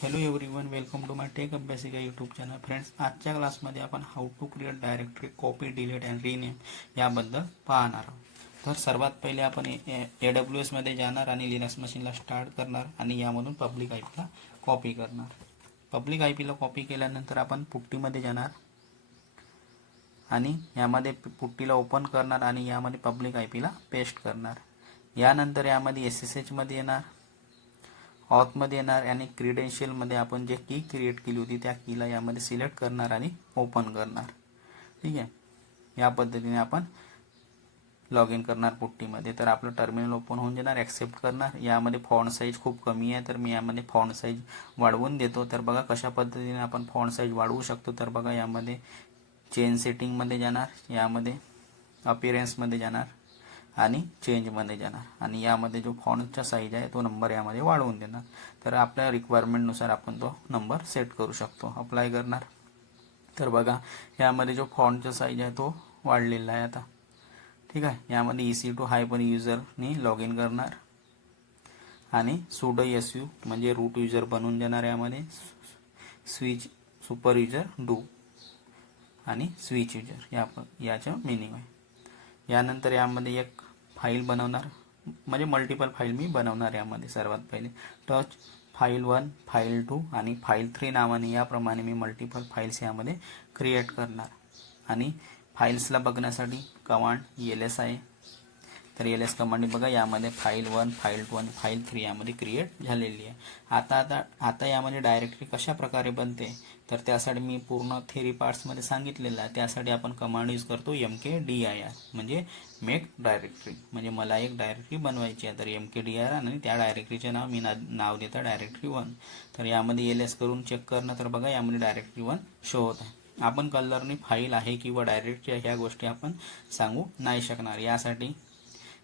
Hello everyone, welcome to my tech अभ्यासिका YouTube channel. Friends, आजच्या क्लासमध्ये आपण how to create directory, copy, delete and rename याबद्दल पाहणार आहोत. तर सर्वात पहिले आपण AWS मध्ये जाणार आणि लिनक्स मशीनला स्टार्ट करणार आणि यामधून पब्लिक आयपीला कॉपी करणार. पब्लिक आयपीला कॉपी केल्यानंतर आपण पुट्टीमध्ये जाणार आणि यामध्ये पुट्टीला ओपन करणार आणि यामध्ये पब्लिक आयपीला पेस्ट करणार. यानंतर यामध्ये SSH मध्ये येणार, ऑथमध्ये येणार आणि क्रीडेन्शियलमध्ये आपण जे की क्रिएट केली होती त्या कीला यामध्ये सिलेक्ट करणार आणि ओपन करणार. ठीक आहे, या पद्धतीने आपण लॉग इन करणार पुट्टीमध्ये. तर आपलं टर्मिनल ओपन होऊन जाणार. ॲक्सेप्ट करणार. यामध्ये फॉन्ट साईज खूप कमी आहे तर मी यामध्ये फॉन्ट साईज वाढवून देतो. तर बघा कशा पद्धतीने आपण फॉन्ट साईज वाढवू शकतो. तर बघा यामध्ये चेंज सेटिंगमध्ये जाणार, यामध्ये अपीअरन्समध्ये जाणार आणि चेंजमध्ये जाणार आणि यामध्ये जो फॉन्टचा साईज आहे तो नंबर यामध्ये वाढवून देणार. तर आपल्या रिक्वायरमेंटनुसार आपण तो नंबर सेट करू शकतो. अप्लाय करणार. तर बघा यामध्ये जो फॉन्टचा साईज आहे तो वाढलेला आहे आता. ठीक आहे, यामध्ये EC2 हायपर युजरनी लॉग इन करणार आणि sudo su म्हणजे रूट युजर बनवून देणार. यामध्ये स्विच सुपर युजर डू आणि स्विच युजर याचं मिनिंग आहे. यानंतर यामध्ये एक फाईल बनवणार, म्हणजे मल्टिपल फाईल मी बनवणार. यामध्ये सर्वात पहिले टच फाईल 1, फाईल 2 आणि फाईल 3 नावाने याप्रमाणे मी मल्टिपल फाईल्स यामध्ये क्रिएट करणार. आणि फाईल्सला बघण्यासाठी कमांड ls आहे. तर ls कमांडने बघा यामध्ये फाईल 1, फाईल 2 आणि फाईल 3 यामध्ये क्रिएट झालेली आहे. आता यामध्ये डायरेक्टरी कशा प्रकारे बनते तर त्यासाठी मी पूर्ण थेरी पार्ट्समध्ये सांगितलेलं आहे. त्यासाठी आपण कमांड यूज करतो mkdir, म्हणजे मेक डायरेक्टरी. म्हणजे मला एक डायरेक्टरी बनवायची आहे तर mkdir आणि त्या डायरेक्टरीचे नाव मी नाव देतो डायरेक्टरी 1. तर यामध्ये ls करून चेक करणं. तर बघा यामध्ये डायरेक्टरी 1 शो होत आहे. आपण कलरनी फाईल आहे किंवा डायरेक्टरी आहे ह्या गोष्टी आपण सांगू नाही शकणार.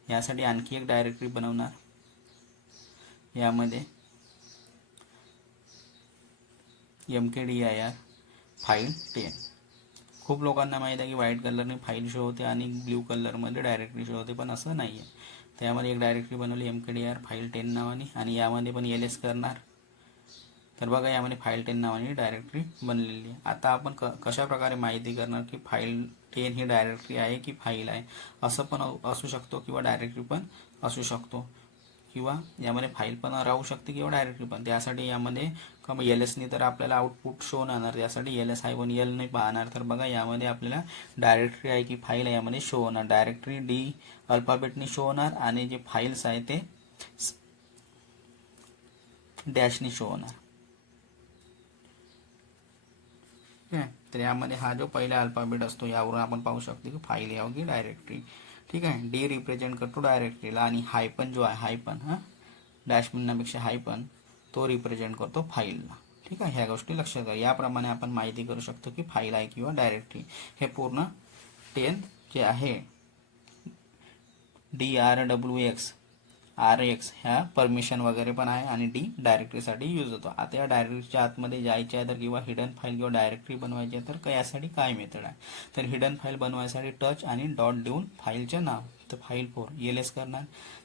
यासाठी आणखी एक डायरेक्टरी बनवणार. यामध्ये mkdir फाईल 10. खूप लोकांना माहीत आहे की व्हाईट कलरने फाईल शो होते आणि ब्ल्यू कलरमध्ये डायरेक्टरी शो होते, पण असं नाही आहे. त्यामध्ये एक डायरेक्टरी बनवली mkdir फाईल 10 नावाने आणि यामध्ये पण ls करणार. तर बघा यामध्ये फाईल 10 नावाने डायरेक्टरी बनलेली आहे. आता आपण कशा प्रकारे माहिती करणार की फाईल 10 ही डायरेक्टरी आहे की फाईल आहे. असं पण असू शकतो किंवा डायरेक्टरी पण असू शकतो किंवा यामध्ये फाईल पण राहू शकते किंवा डायरेक्टरी पण. त्यासाठी यामध्ये ls तर आपल्याला आउटपुट शो होणार. त्यासाठी ls-l नाही पाहणार. तर बघा यामध्ये आपल्याला डायरेक्टरी आहे की फाईल आहे यामध्ये शो होणार. डायरेक्टरी D अल्फाबेटनी शो होणार आणि जे फाईल्स आहे ते डॅशनी शो होणार. तर यामध्ये हा जो पहिला अल्फाबेट असतो यावरून आपण पाहू शकतो की फाईल यावं की डायरेक्टरी. ठीक आहे, D रिप्रेझेंट करतो डायरेक्टरीला आणि हायपन जो आहे हायपन डॅश म्हणण्यापेक्षा हायपन तो रिप्रेझेंट करतो फाईलला. ठीक आहे, ह्या गोष्टी लक्षात घ्या. याप्रमाणे आपण माहिती करू शकतो की फाईल आहे किंवा डायरेक्टरी. हे पूर्ण 10 जे आहे DRWX RX ह्या परमिशन वगैरे पण आहे आणि D डायरेक्टरीसाठी यूज होतो. आता या डायरेक्टरीच्या आतमध्ये जायचे आहे तर किंवा हिडन फाईल किंवा डायरेक्टरी बनवायची आहे तर यासाठी काय मेथड आहे. तर हिडन फाईल बनवायसाठी टच आणि डॉट देऊन फाईलचे नाव, तर फाईल 4 ls करणार.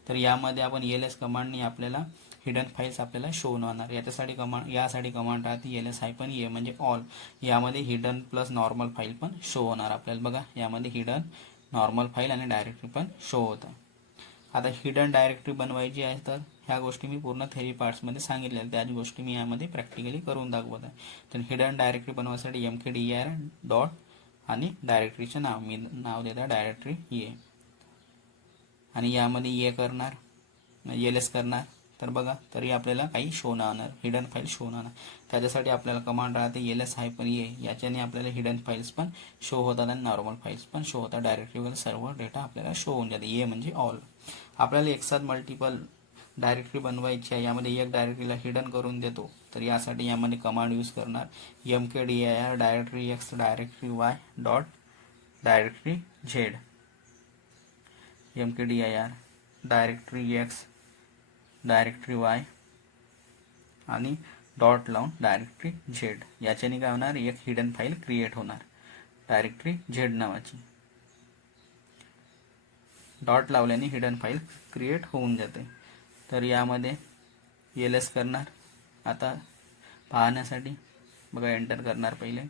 तर यामध्ये आपण ls कमांडनी आपल्याला हिडन फाईल्स आपल्याला शो होणार. यासाठी कमांड राहते ls-a म्हणजे ऑल. यामध्ये हिडन प्लस नॉर्मल फाईल पण शो होणार आपल्याला. बघा यामध्ये हिडन, नॉर्मल फाईल आणि डायरेक्टरी पण शो होतं. आता हिडन डायरेक्टरी बनवायची आहे तर ह्या गोष्टी मी पूर्ण थेरी पार्ट्समध्ये सांगितलेल्या, त्याच गोष्टी मी यामध्ये प्रॅक्टिकली करून दाखवत आहे. तर हिडन डायरेक्टरी बनवायसाठी mkdir डॉट आणि डायरेक्टरीचे नाव मी नाव देता डायरेक्टरी ये आणि यामध्ये ये करणार, ls करणार. तर बघा तरी आपल्याला काही शो नाही होणार, हिडन फाईल शो होणार. त्याच्यासाठी आपल्याला कमांड राहते ls-a. याच्याने आपल्याला हिडन फाईल्स पण शो होतात आणि नॉर्मल फाईल्स पण शो होतात. डायरेक्टरीवर सर्व डेटा आपल्याला शो होऊन जाते. ये म्हणजे ऑल. आपल्याला एक साथ मल्टिपल डायरेक्टरी बनवायची आहे. यामध्ये एक डायरेक्टरीला हिडन करून देतो तर यासाठी यामध्ये कमांड यूज करणार mkdir directory x directory y dot directory z. mkdir directory x directory y आणि डॉट लावून डायरेक्टरी z. याच्याने काय होणार, एक हिडन फाईल क्रिएट होणार डायरेक्टरी z नावाची. डॉट लावल्याने हिडन फाईल क्रिएट होऊन जाते. तर यामध्ये ls करणार. आता पाहण्यासाठी बघा एंटर करणार पहिले.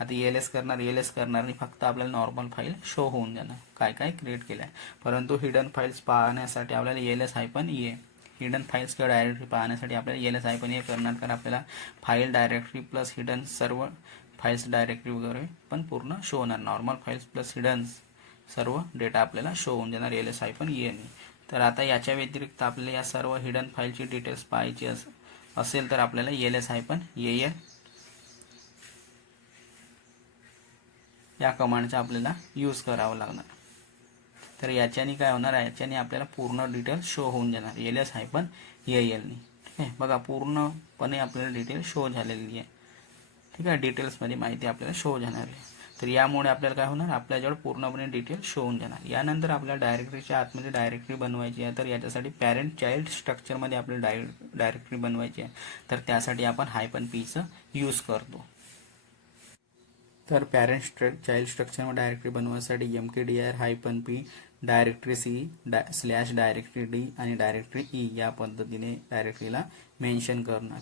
आता एल एस करणार आणि फक्त आपल्याला नॉर्मल फाईल शो होऊन जाणार काय काय क्रिएट केलं आहे. परंतु हिडन फाईल्स पाहण्यासाठी आपल्याला ELS-E हिडन फाईल्स किंवा डायरेक्टरी पाहण्यासाठी आपल्याला ELS-E करणार, कारण आपल्याला फाईल डायरेक्टरी प्लस हिडन सर्व फाईल्स डायरेक्टरी वगैरे पण पूर्ण शो होणार. नॉर्मल फाईल्स प्लस हिडन सर्व डेटा आपल्याला शो होऊन जाणार ELS-E. तर आता याच्या व्यतिरिक्त आपल्याला या सर्व हिडन फाईलची डिटेल्स पाहायची असेल तर आपल्याला ELS-AL या कमांडचा आपल्याला यूज करावा लागणार. तर याच्याने काय होणार आहे, याच्याने आपल्याला पूर्ण डिटेल शो होऊन जाणार ELS-AL नी. ठीक आहे, बघा पूर्णपणे आपल्याला डिटेल शो झालेली आहे. ठीक आहे, डिटेल्समध्ये माहिती आपल्याला शो जाणार आहे. तर यामुळे आपल्याला काय होणार, आपल्याजवळ पूर्णपणे डिटेल शो होऊन जाणार. यानंतर आपल्याला डायरेक्टरीच्या आतमध्ये डायरेक्टरी बनवायची आहे. तर याच्यासाठी पॅरेंट चाइल्ड स्ट्रक्चरमध्ये आपल्याला डायरेक्टरी बनवायची आहे. तर त्यासाठी आपण -Pचं यूज करतो. तर पॅरेंट चाइल्ड स्ट्रक्चरमध्ये डायरेक्टरी बनवण्यासाठी mkdir-p directory C /directory D आणि डायरेक्टरी E या पद्धतीने डायरेक्टरीला मेन्शन करणार.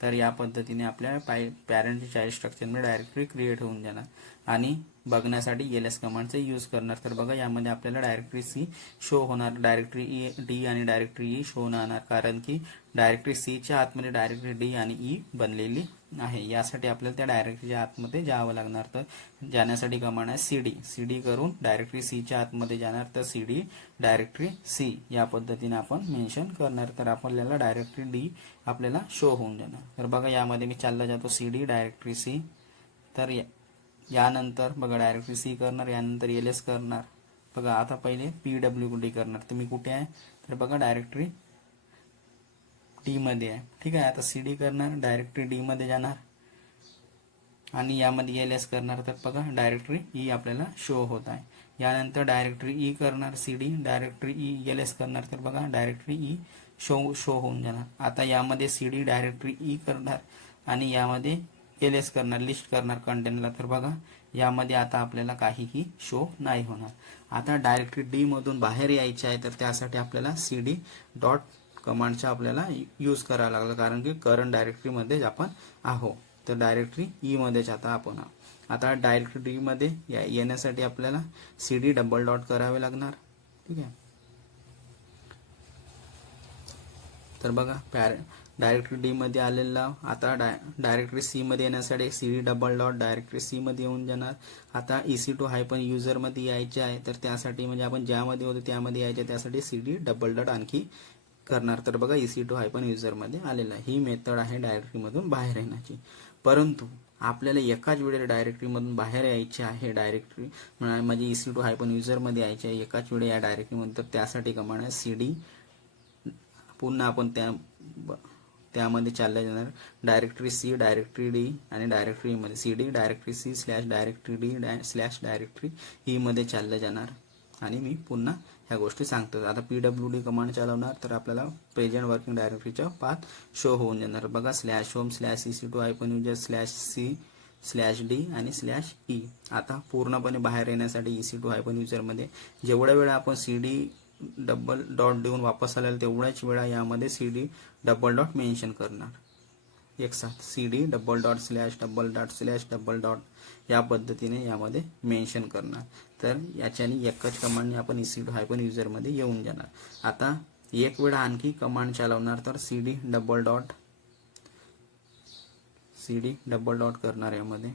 तर या पद्धतीने आपल्या पॅरेंट चाइल्ड स्ट्रक्चरमध्ये डायरेक्टरी क्रिएट होऊन जाणार आणि बघण्यासाठी ELS कमांडचा यूज करणार. तर बघा यामध्ये आपल्याला डायरेक्टरी C शो होणार, डायरेक्टरी D आणि डायरेक्टरी E शो होणार, कारण की डायरेक्टरी C च्या आतमध्ये डायरेक्टरी D आणि E बनलेली आहे. यासाठी आपल्याला त्या डायरेक्टरीच्या आतमध्ये जावं लागणार. तर जाण्यासाठी कमांड आहे CD करून डायरेक्टरी C च्या आतमध्ये जाणार. तर CD डायरेक्टरी C या पद्धतीने आपण मेन्शन करणार. तर आपल्याला डायरेक्टरी D आपल्याला शो होऊन जाणार. तर बघा यामध्ये मी चालला जातो CD डायरेक्टरी C. तर यानंतर बघा डायरेक्टरी C करणार, यानंतर ELS करणार. बघा आता पहिले PWD करणार. तुम्ही कुठे आहे, तर बघा डायरेक्टरी D मध्ये आहे. ठीक आहे, आता CD करणार, डायरेक्टरी D मध्ये जाणार आणि यामध्ये ELS करणार. तर बघा डायरेक्टरी E आपल्याला शो होत आहे. यानंतर डायरेक्टरी E करणार, CD डायरेक्टरी E ELS करणार. तर बघा डायरेक्टरी E शो होऊन जाणार. आता यामध्ये CD डायरेक्टरी E करणार आणि यामध्ये ELS करणार, लिस्ट करणार कंटेंटला. तर बघा यामध्ये आता आपल्याला काहीही शो नाही होणार. आता डायरेक्टरी D मधून बाहेर यायचे आहे, तर त्यासाठी आपल्याला CD डॉट कमांडचा आपल्याला यूज करावा लागला, कारण की करंट डायरेक्टरीमध्येच आपण आहोत. तर डायरेक्टरी E मध्येच आता आपण आहोत. आता डायरेक्टरी D मध्ये येण्यासाठी आपल्याला CD डबल डॉट करावे लागणार. ठीक आहे, तर बघा डायरेक्टरी D मध्ये आलेला. आता डायरेक्टरी C मध्ये येण्यासाठी CD double dot directory C मध्ये येऊन जाणार. आता EC2-user मध्ये यायचे आहे, तर त्यासाठी म्हणजे आपण ज्यामध्ये होतो त्यामध्ये यायचे, त्यासाठी CD डबल डॉट आणखी करणार. तर बघा EC2-user मध्ये आलेला आहे. ही मेथड आहे डायरेक्टरी मधून बाहेर येण्याची. परंतु आपल्याला एकाच वेळेला डायरेक्टरी मधून बाहेर यायचे आहे, डायरेक्टरी म्हणजे EC2-user मध्ये यायचे आहे एकाच वेळी या डायरेक्टरी मधून. तर त्यासाठी कमांड आहे CD. पुन्हा आपण त्यामध्ये चालले जाणार डायरेक्टरी C डायरेक्टरी D आणि डायरेक्टरी मध्ये CD directory C /directory D /directory E मध्ये चालले जाणार. आणि मी पुन्हा ह्या गोष्टी सांगतो. आता PWD कमांड चालवणार, तर आपल्याला प्रेझेंट वर्किंग डायरेक्टरीचा पाथ शो होऊन जाणार. बघा /home /EC2-user /C /D आणि /E. आता पूर्णपणे बाहेर येण्यासाठी EC2-user मध्ये जेवढ्या वेळा आपण CD डबल डॉट देऊन वापस आलेला तेवढ्याच वेळा यामध्ये CD डबल डॉट मेन्शन करणार एक साथ. CD double dot /double dot या पद्धतीने यामध्ये मेन्शन करणार. तर याच्याने एकच कमांडने आपण EC2-user मध्ये येऊन जाणार. आता एक वेळा आणखी कमांड चालवणार, तर CD डबल डॉट करणार यामध्ये.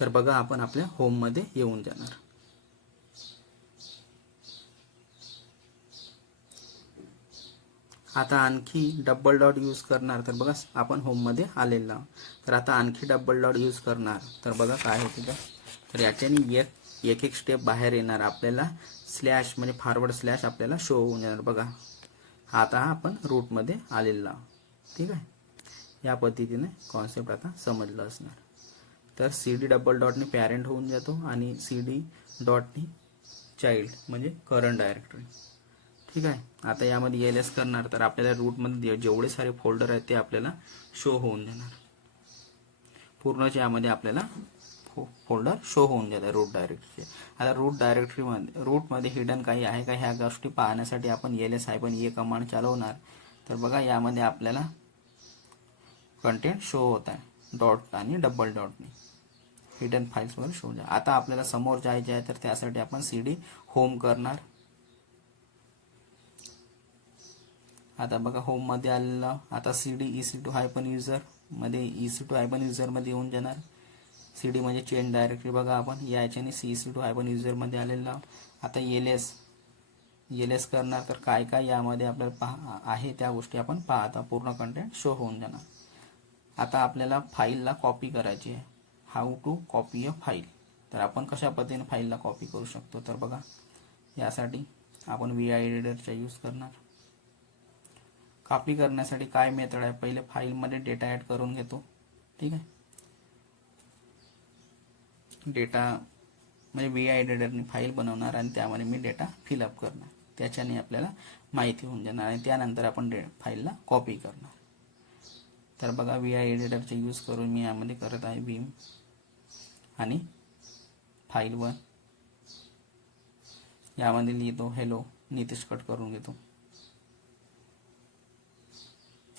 तर बघा आपण आपल्या होम मध्ये येऊन जाणार. आता आणखी डबल डॉट यूज करणार, तर बघा आपण होम मध्ये आलेला. तर आता आणखी डबल डॉट यूज करणार, तर बघा काय होते. तर याच्याने एक स्टेप बाहेर येणार. आपल्याला स्लॅश म्हणजे फॉरवर्ड स्लॅश आपल्याला शो होऊन जाणार. बघा आता आपण रूट मध्ये आलेला. ठीक आहे, या पद्धतीने कॉन्सेप्ट आता समजलं असणार. तर CD डबल डॉटने पॅरेंट होऊन जातो आणि CD डॉटने चाइल्ड म्हणजे करंट डायरेक्टरी. ठीक आहे, आता यामध्ये ELS करणार, तर आपल्याला रूटमध्ये जेवढे सारे फोल्डर आहेत ते आपल्याला शो होऊन जाणार. पूर्णच यामध्ये आपल्याला फोल्डर शो होऊन जातात रूट डायरेक्टरीचे. आता रूटमध्ये हिडन काही आहे का ह्या गोष्टी पाहण्यासाठी आपण ELS-A कमांड चालवणार. तर बघा यामध्ये आपल्याला कंटेंट शो होत आहे डॉट आणि डबल डॉटने हिडन फाईल्स वगैरे शो द्या. आता आपल्याला समोर जायचे आहे तर त्यासाठी आपण CD होम करणार. आता बघा होम मध्ये आलेलं. आता CD EC2 हायफन युजर मध्ये EC2 हायफन युजर मध्ये येऊन जाणार. CD म्हणजे चेंज डायरेक्टरी. बघा आपण याच्याने EC2 हायफन युजर मध्ये आलेलं. आता एलएस करणार. तर काय काय यामध्ये आपल्याला आहे त्या गोष्टी आपण पाहता. पूर्ण कंटेंट शो होऊन जाणार. आता आपल्याला फाईलला कॉपी करायची आहे. How to copy a file. तर आपण कशा पद्धतीने फाईलला कॉपी करू शकतो. तर बघा यासाठी आपण VI एडिटरचा यूज करणार. कॉपी करण्यासाठी काय मेथड आहे. पहिले फाईलमध्ये डेटा ॲड करून घेतो. ठीक आहे. डेटा म्हणजे VI एडिटरने फाईल बनवणार आणि त्यामध्ये मी डेटा फिलअप करणार. त्याच्याने आपल्याला माहिती होऊन जाणार आणि त्यानंतर आपण फाईलला कॉपी करणार. तर बघा VI एडिटरचा यूज करून मी यामध्ये करत आहे बीम आणि फाईल 1 यामध्ये लिहितो हॅलो नितेश कट करून घेतो.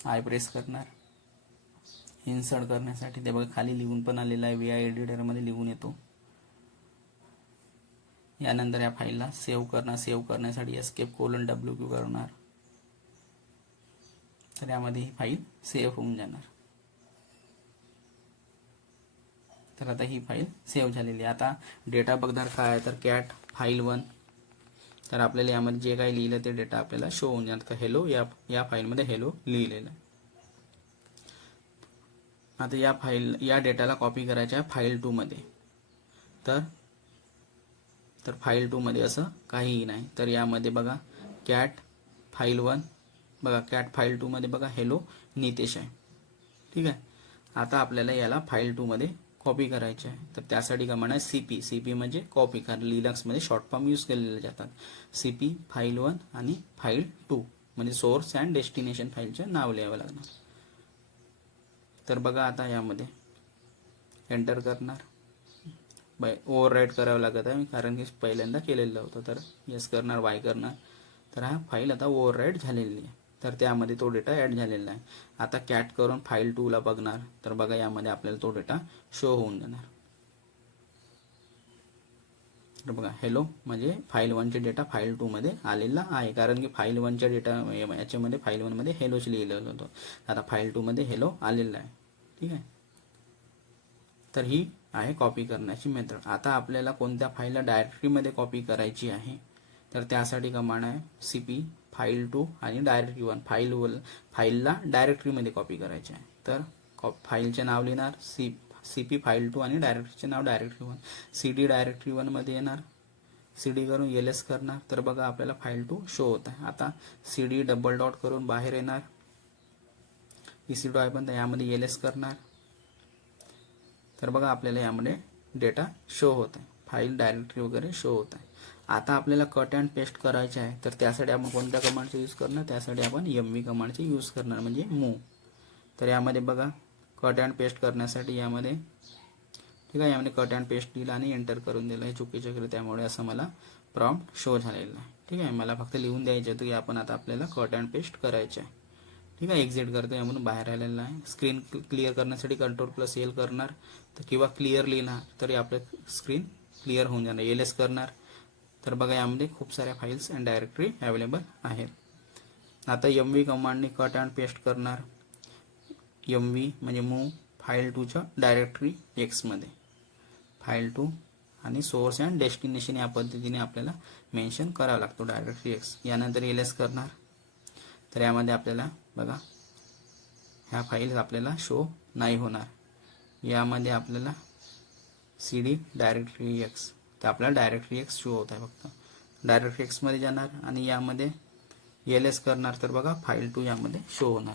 आय प्रेस करणार. इन्सर्ट करण्यासाठी ते बघा खाली लिहून पण आलेलं आहे. VI एडिटरमध्ये लिहून येतो. यानंतर या फाईलला सेव्ह करणार. सेव्ह करण्यासाठी ESC:\WQ करणार. तर यामध्ये ही फाईल सेव्ह होऊन जाणार. तर आता ही फाईल सेव्ह झालेली आहे. आता डेटा बघणार काय आहे तर कॅट फाईल 1. तर आपल्याला यामध्ये जे काही लिहिलं ते डेटा आपल्याला शो होऊन जाणार. तर हॅलो या फाईलमध्ये हॅलो लिहिलेलं आहे. आता या डेटाला कॉपी करायचं आहे फाईल 2 मध्ये. तर फाईल 2 मध्ये असं काहीही नाही. तर यामध्ये बघा कॅट फाईल 1 बघा कॅट फाईल 2 मध्ये बघा हॅलो नितेश आहे. ठीक आहे. आता आपल्याला याला फाईल 2 मध्ये कॉपी करायचे आहे. तर त्यासाठी कमांड आहे CP म्हणजे कॉपी. कारण लिनक्समध्ये शॉर्ट फॉर्म यूज केलेले जातात. CP फाईल 1 आणि फाईल 2 म्हणजे सोर्स अँड डेस्टिनेशन फाईलचे नाव लिहावं लागणार. तर बघा आता यामध्ये एंटर करणार. ओव्हरराईट करावं लागत आहे कारण की पहिल्यांदा केलेलं होतं. तर येस करणार. वाय करणार. तर हा फाईल आता ओव्हरराईट झालेली आहे. तर त्यामध्ये तो डेटा ॲड झालेला आहे. आता कॅट करून फाईल 2 ला बघणार. तर बघा यामध्ये आपल्याला तो डेटा शो होऊन जाणार. तर बघा हॅलो म्हणजे फाईल 1 चे डेटा फाईल 2 मध्ये आलेला आहे. कारण की फाईल 1 च्या डेटा याच्यामध्ये फाईल 1 मध्ये हॅलोच लिहिलेलं होतं. आता फाईल 2 मध्ये हॅलो आलेला आहे. ठीक आहे. तर ही आहे कॉपी करण्याची मेथड. आता आपल्याला कोणत्या फाईलला डायरेक्टरीमध्ये कॉपी करायची आहे तर त्यासाठी कमांड आहे CP फाईल 2 आणि डायरेक्टरी 1. फाईलला डायरेक्टरीमध्ये कॉपी करायचे आहे. तर फाईलचे नाव लिहिणार CP फाईल 2 आणि डायरेक्टरीचे नाव डायरेक्टरी 1. CD डायरेक्टरी 1 मध्ये येणार. CD करून LS करणार. तर बघा आपल्याला फाईल 2 शो होत आहे. आता CD डबल डॉट करून बाहेर येणार. EC2 आहे पण यामध्ये LS करणार. तर बघा आपल्याला यामध्ये डेटा शो होत आहे. फाईल डायरेक्टरी वगैरे शो होत आहे. आता आपल्याला कट अँड पेस्ट करायचे आहे. तर त्यासाठी आपण कोणत्या कमांडचा यूज करणार. त्यासाठी आपण MV कमांडचे यूज करणार म्हणजे मूव. तर यामध्ये बघा कट अँड पेस्ट करण्यासाठी यामध्ये ठीक आहे यामध्ये कट अँड पेस्ट दिला आणि एंटर करून दिलं. हे चुकीचं केलं त्यामुळे असं मला प्रॉम्प्ट शो झालेला आहे. ठीक आहे. मला फक्त लिहून द्यायचं होतं की आपण आता आपल्याला कट अँड पेस्ट करायचे आहे. ठीक आहे. एक्झिट करतो यामधून बाहेर आलेला आहे. स्क्रीन क्लिअर करण्यासाठी Ctrl+L करणार तर किंवा क्लिअर लिहिणार तरी आपलं स्क्रीन क्लिअर होऊन जाणार. LS करणार. तर बघा यामध्ये खूप साऱ्या फाईल्स अँड डायरेक्टरी अवेलेबल आहेत. आता MV कमांडने कट अँड पेस्ट करणार. MV म्हणजे मूव फाईल 2 च्या डायरेक्टरी X मध्ये. फाईल 2 आणि सोर्स अँड डेस्टिनेशन या पद्धतीने आपल्याला मेन्शन करावा लागतो डायरेक्टरी X. यानंतर LS करणार. तर यामध्ये आपल्याला बघा ह्या फाईल्स आपल्याला शो नाही होणार. यामध्ये आपल्याला CD डायरेक्टरी X तर आपल्याला डायरेक्टरी X शो होत आहे. फक्त डायरेक्टरी X मध्ये जाणार आणि यामध्ये LS करणार. तर बघा फाईल 2 यामध्ये शो होणार.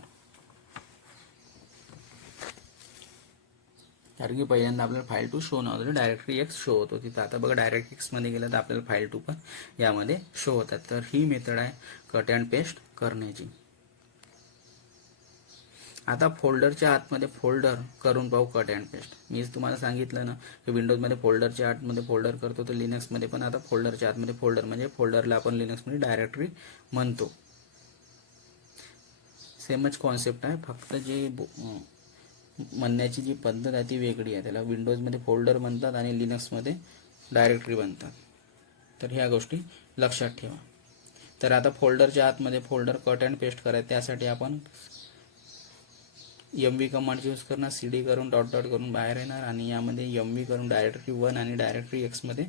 कारण की पहिल्यांदा आपल्याला फाईल 2 शो नव्हतं डायरेक्टरी X शो होत होती. तर आता बघा डायरेक्टरी X मध्ये गेलं तर आपल्याला फाईल 2 पण यामध्ये शो होतात. तर ही मेथड आहे कट अँड पेस्ट करण्याची. आता फोल्डरच्या आतमध्ये फोल्डर करून पाहू कट अँड पेस्ट. मी तुम्हाला सांगितलं ना की विंडोजमध्ये फोल्डरच्या आतमध्ये फोल्डर करतो तर लिनक्समध्ये पण आता फोल्डरच्या आतमध्ये फोल्डर म्हणजे फोल्डरला आपण लिनक्समध्ये डायरेक्टरी म्हणतो. सेमच कॉन्सेप्ट आहे, फक्त जे म्हणण्याची जी पद्धत आहे ती वेगळी आहे. त्याला विंडोजमध्ये फोल्डर म्हणतात आणि लिनक्समध्ये डायरेक्टरी म्हणतात. तर ह्या गोष्टी लक्षात ठेवा. तर आता फोल्डरच्या आतमध्ये फोल्डर कट अँड पेस्ट करायचं, त्यासाठी आपण MV कमांड यूज करणार. CD करून डॉट डॉट करून बाहेर येणार आणि यामध्ये MV करून डायरेक्टरी 1 आणि डायरेक्टरी X मध्ये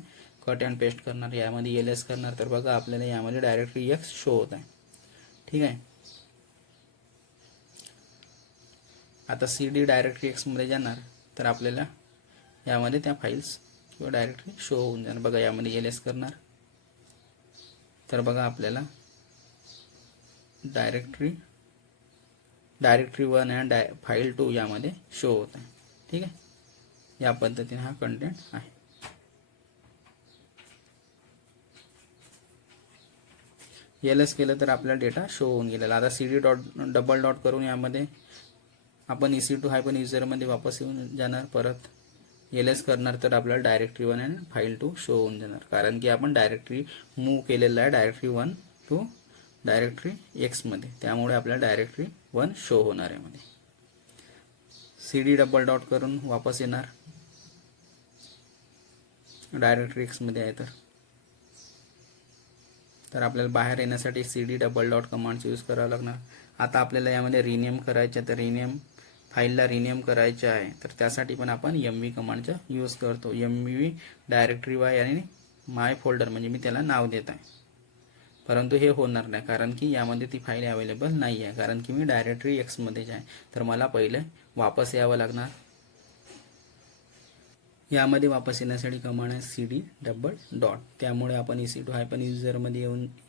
कट अँड पेस्ट करणार. यामध्ये LS करणार. तर बघा आपल्याला यामध्ये डायरेक्टरी X शो होत आहे. ठीक आहे. आता CD डायरेक्टरी X मध्ये जाणार तर आपल्याला यामध्ये त्या फाईल्स किंवा डायरेक्टरी शो होऊन जाणार. बघा यामध्ये LS करणार तर बघा आपल्याला डायरेक्टरी 1 आणि फाईल 2 यामध्ये शो होत आहे. ठीक आहे. या पद्धतीने हा कंटेंट आहे. LS केलं तर आपल्याला डेटा शो होऊन गेलेला. आता CD डबल डॉट करून यामध्ये आपण EC2-user मध्ये वापस येऊन जाणार. परत LS करणार तर आपल्याला डायरेक्टरी 1 आणि फाईल 2 शो होऊन जाणार, कारण की आपण डायरेक्टरी मूव्ह केलेला आहे डायरेक्टरी 1 टू डायरेक्टरी X मध्ये, त्यामुळे आपल्याला डायरेक्टरी 1 शो होणार आहे मध्ये. CD डबल डॉट करून वापस येणार डायरेक्टरी X मध्ये आहे तर आपल्याला बाहेर येण्यासाठी CD डबल डॉट कमांडचा यूज करावा लागणार. आता आपल्याला यामध्ये रिनेम करायचं, तर फाईलला रिनेम करायचे आहे तर त्यासाठी पण आपण MV कमांडचा यूज करतो. MV डायरेक्टरी Y आणि माय फोल्डर म्हणजे मी त्याला नाव देत आहे, परंतु हे होणार नाही कारण की यामध्ये ती फाईल अवेलेबल नाही आहे, कारण की मी डायरेक्टरी X मध्येच आहे. तर मला पहिले वापस यावं लागणार. यामध्ये वापस येण्यासाठी कमांड आहे CD डबल डॉट. त्यामुळे आपण EC2-user मध्ये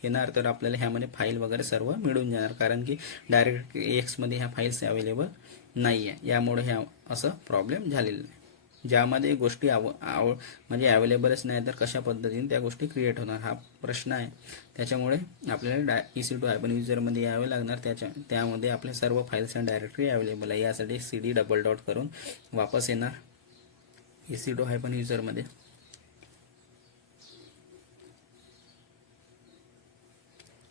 येणार तर आपल्याला ह्यामध्ये फाईल वगैरे सर्व मिळून जाणार, कारण की डायरेक्ट X मध्ये ह्या फाईल्स अवेलेबल नाही आहे. यामुळे ह्या असं प्रॉब्लेम झालेला आहे. ज्यामध्ये गोष्टी म्हणजे अवेलेबलच नाही तर कशा पद्धतीने त्या गोष्टी क्रिएट होणार हा प्रश्न आहे. त्याच्यामुळे आपल्याला EC2-user मध्ये यावे लागणार. त्यामध्ये आपल्या सर्व फाईल्स आणि डायरेक्टरी अवेलेबल आहे. यासाठी CD डबल डॉट करून वापस येणार EC2-user मध्ये.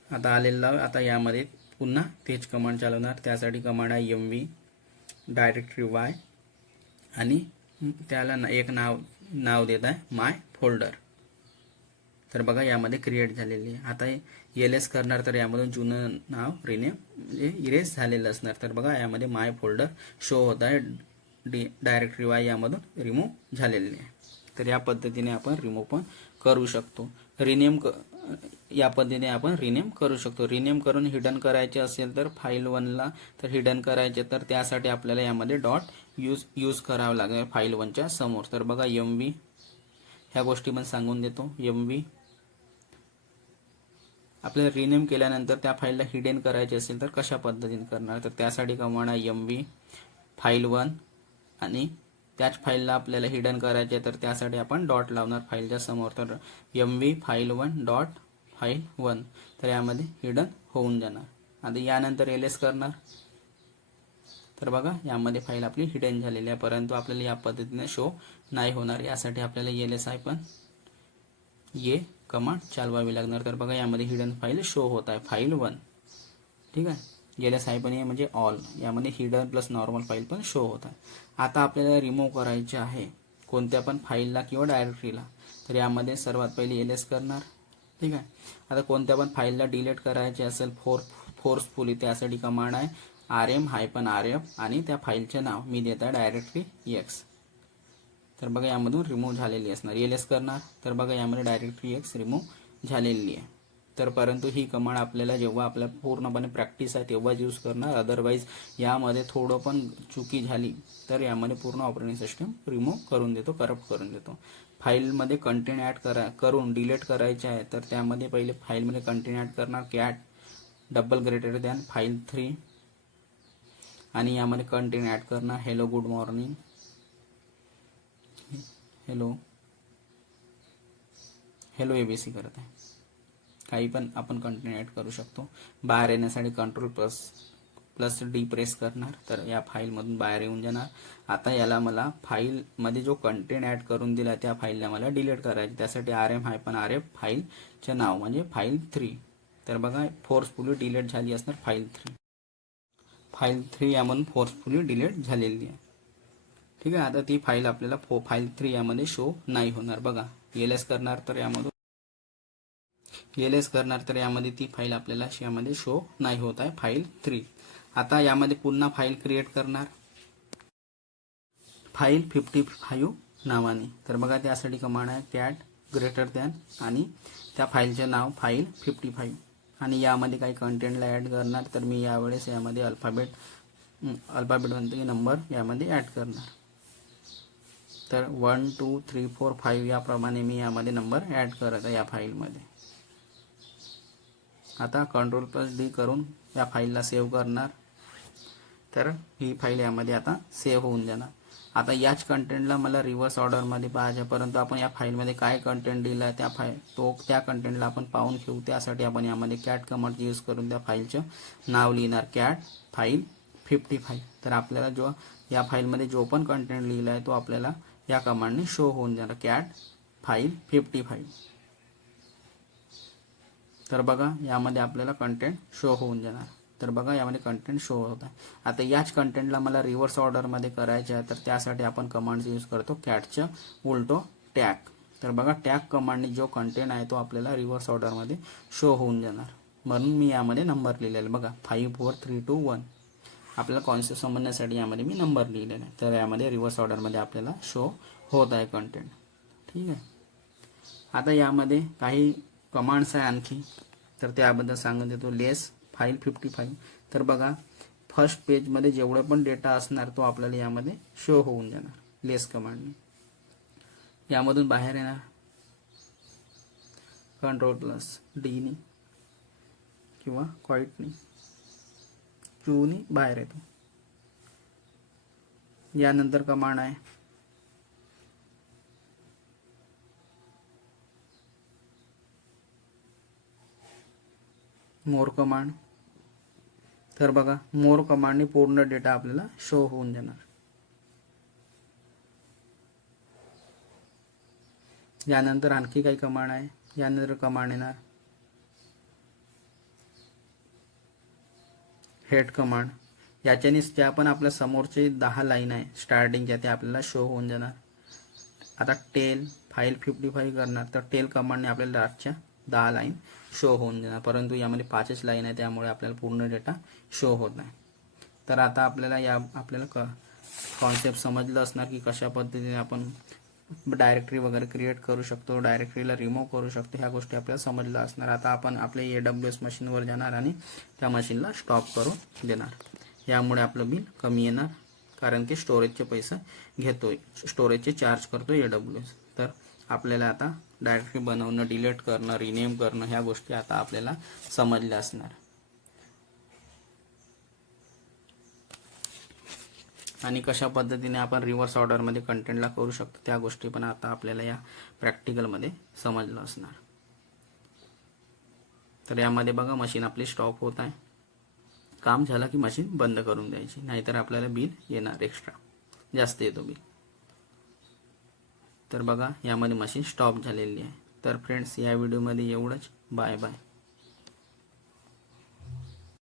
आता आलेला आता यामध्ये पुन्हा तेच कमांड चालवणार. त्यासाठी कमांड आहे MV डायरेक्टरी Y आणि त्याला एक नाव देत आहे माय फोल्डर. तर बघा यामध्ये क्रिएट झालेली आहे. आता LS करणार तर यामधून जुनं नाव रिनेम म्हणजे इरेज झालेलं असणार. तर बघा यामध्ये माय फोल्डर शो होत आहे. डायरेक्टरी Y यामधून रिमूव्ह झालेली आहे. तर या पद्धतीने आपण रिमूव्ह पण करू शकतो. या पद्धतीने आपण रिनेम करू शकतो. रिनेम करून हिडन करायचे असेल तर फाईल 1ला तर हिडन करायचे तर त्यासाठी आपल्याला यामध्ये डॉट यूज करावं लागेल फाईल 1च्या समोर. तर बघा MV ह्या गोष्टी पण सांगून देतो. MV आपल्याला रिनेम केल्यानंतर त्या फाईलला हिडन करायचे असेल तर कशा पद्धतीने करणार, तर त्यासाठी कमांड आहे MV फाईल 1 आणि त्याच फाईलला आपल्याला हिडन करायचे तर त्यासाठी आपण डॉट लावणार फाईलच्या समोर. तर MV फाईल 1 डॉट फाईल 1 तर यामध्ये हिडन होऊन जाणार. आता यानंतर LS करणार तर बघा यामध्ये फाईल आपली हिडन झालेली आहे, परंतु आपल्याला या पद्धतीने शो नाही होणार. यासाठी आपल्याला LS पण ये कमांड चालवावी लागणार. तर बघा यामध्ये हिडन फाईल शो होत आहे फाईल 1. ठीक आहे. LS पण ये म्हणजे ऑल, यामध्ये हिडन प्लस नॉर्मल फाईल पण शो होत आहे. आता आपल्याला रिमूव्ह करायचे आहे कोणत्या पण फाईलला किंवा डायरेक्टरीला. तर यामध्ये सर्वात पहिले LS करणार. ठीक आहे. आता कोणत्या पण फाईलला डिलीट करायचे असेल फोर्सफुली त्यासाठी कमांड आहे RM-RF आणि त्या फाईलचे नाव मी देत आहे डायरेक्टरी X. तर बघा यामधून रिमूव्ह झालेली असणार. LS करणार तर बघा यामध्ये डायरेक्टरी X रिमूव्ह झालेली आहे. तर परंतु ही कमांड आपल्याला जेव्हा आपल्याला पूर्णपणे प्रॅक्टिस आहे तेव्हाच यूज करणार. अदरवाईज यामध्ये थोडं पण चुकी झाली तर यामध्ये पूर्ण ऑपरेटिंग सिस्टम रिमूव्ह करून देतो, करप्ट करून देतो. फाईलमध्ये कंटेंट ॲड करून डिलीट करायचे आहे तर त्यामध्ये पहिले फाईलमध्ये कंटेंट ॲड करणार cat double greater than file 3 आणि यामध्ये कंटेंट ॲड करणार hello good morning, hello ABC करत आहे. काही पण आपण कंटेंट ॲड करू शकतो. बाहेर येण्यासाठी Ctrl+D प्रेस करणार तर या फाईलमधून बाहेर येऊन जाणार. आता याला मला फाईलमध्ये जो कंटेंट ॲड करून दिला त्या फाईलला मला डिलीट करायचे. त्यासाठी RM-RF फाईलचे नाव म्हणजे फाईल 3. तर बघा फोर्सफुली डिलीट झाली असणार फाईल 3. फाईल 3 यामधून फोर्सफुली डिलीट झालेली आहे. ठीक आहे. आता ती फाईल आपल्याला फाईल 3 यामध्ये शो नाही होणार. बघा एलएस करणार तर यामध्ये ती फाईल आपल्याला यामध्ये शो नाही होत आहे फाईल 3. आता यामध्ये पुन्हा फाईल क्रिएट करणार फाईल 55 नावाने. तर बघा त्यासाठी कमांड आहे कॅट ग्रेटर दॅन आणि त्या फाईलचे नाव फाईल 55 आणि यामध्ये काही कंटेंटला ॲड करणार. तर मी यावेळेस यामध्ये अल्फाबेट म्हणतो की नंबर यामध्ये ॲड करणार. तर 1 2 3 4 5 याप्रमाणे मी यामध्ये नंबर ॲड करत आहे या फाईलमध्ये. आता Ctrl+D करून या फाईलला सेव्ह करणार. तर ही फाईल यामध्ये आता सेव्ह होऊन जाणार. आता याच कंटेंटला मला रिव्हर्स ऑर्डरमध्ये पाहायचे, परंतु आपण या फाईलमध्ये काय कंटेंट दिलं आहे त्या कंटेंटला आपण पाहून घेऊ. त्यासाठी आपण यामध्ये कॅट कमांड यूज करून त्या फाईलचं नाव लिहिणार कॅट फाईल 55. तर आपल्याला या फाईलमध्ये जो पण कंटेंट लिहिला आहे तो आपल्याला या कमांडने शो होऊन जाणार कॅट फाईल 55. तर बघा यामध्ये आपल्याला कंटेंट शो होऊन जाणार. तर बघा यामध्ये कंटेंट शो होत आहे. आता याच कंटेंटला मला रिव्हर्स ऑर्डरमध्ये करायचे आहे, तर त्यासाठी आपण कमांड यूज करतो कॅटच्या उलटो टॅग. तर बघा टॅग कमांडने जो कंटेंट आहे तो आपल्याला रिव्हर्स ऑर्डरमध्ये शो होऊन जाणार. म्हणून मी यामध्ये नंबर लिहिलेला बघा 5 4 3 2 1. आपल्याला कॉन्सेप्ट समजण्यासाठी यामध्ये मी नंबर लिहिलेला आहे. तर यामध्ये रिव्हर्स ऑर्डरमध्ये आपल्याला शो होत आहे कंटेंट. ठीक आहे. आता यामध्ये काही कमांड्स आहे आणखी, तर त्याबद्दल सांगून देतो. लेस फाईल 55. तर बघा फर्स्ट पेजमध्ये जेवढे पण डेटा असणार तो आपल्याला यामध्ये शो होऊन जाणार लेस कमांडने. यामधून बाहेर येणार Ctrl+D नी किंवा क्वाईटनी चूनी बाहेर येतो. यानंतर कमांड आहे मोर कमांड. तर बघा मोर कमांडने पूर्ण डेटा आपल्याला शो होऊन जाणार. यानंतर आणखी काही कमांड आहे. यानंतर कमांड येणार हेड कमांड. याच्याने ज्या पण आपल्या समोरचे 10 लाईन आहे स्टार्टिंगच्या ते आपल्याला शो होऊन जाणार. आता टेल फाईल 55 करणार, तर टेल कमांडने आपल्याला लास्टच्या 10 लाईन शो होऊन जाणार, परंतु यामध्ये 5च लाईन आहे त्यामुळे आपल्याला पूर्ण डेटा शो होत नाही. तर आता आपल्याला कॉन्सेप्ट समजलं असणार की कशा पद्धतीने आपण डायरेक्टरी वगैरे क्रिएट करू शकतो, डायरेक्टरीला रिमूव्ह करू शकतो, ह्या गोष्टी आपल्याला समजलं असणार. आता आपण आपल्या AWS मशीनवर जाणार आणि त्या मशीनला स्टॉप करून देणार. यामुळे आपलं बिल कमी येणार, कारण की स्टोरेजचे पैसे घेतोय, स्टोरेजचे चार्ज करतोय AWS. तर आपल्याला आता डायरेक्टरी बनवणं, डिलीट करणं, रिनेम करणं ह्या गोष्टी आता आपल्याला समजल्या असणार. आणि कशा पद्धतीने आपण रिव्हर्स ऑर्डरमध्ये कंटेंटला करू शकतो त्या गोष्टी पण आता आपल्याला या प्रॅक्टिकलमध्ये समजलं असणार. तर यामध्ये बघा मशीन आपली स्टॉप होत आहे. काम झालं की मशीन बंद करून द्यायची, नाहीतर आपल्याला बिल येणार, एक्स्ट्रा जास्त येतो बिल. तर बघा यामध्ये मशीन स्टॉप झालेली आहे. तर फ्रेंड्स या व्हिडिओमध्ये एवढंच. Bye bye.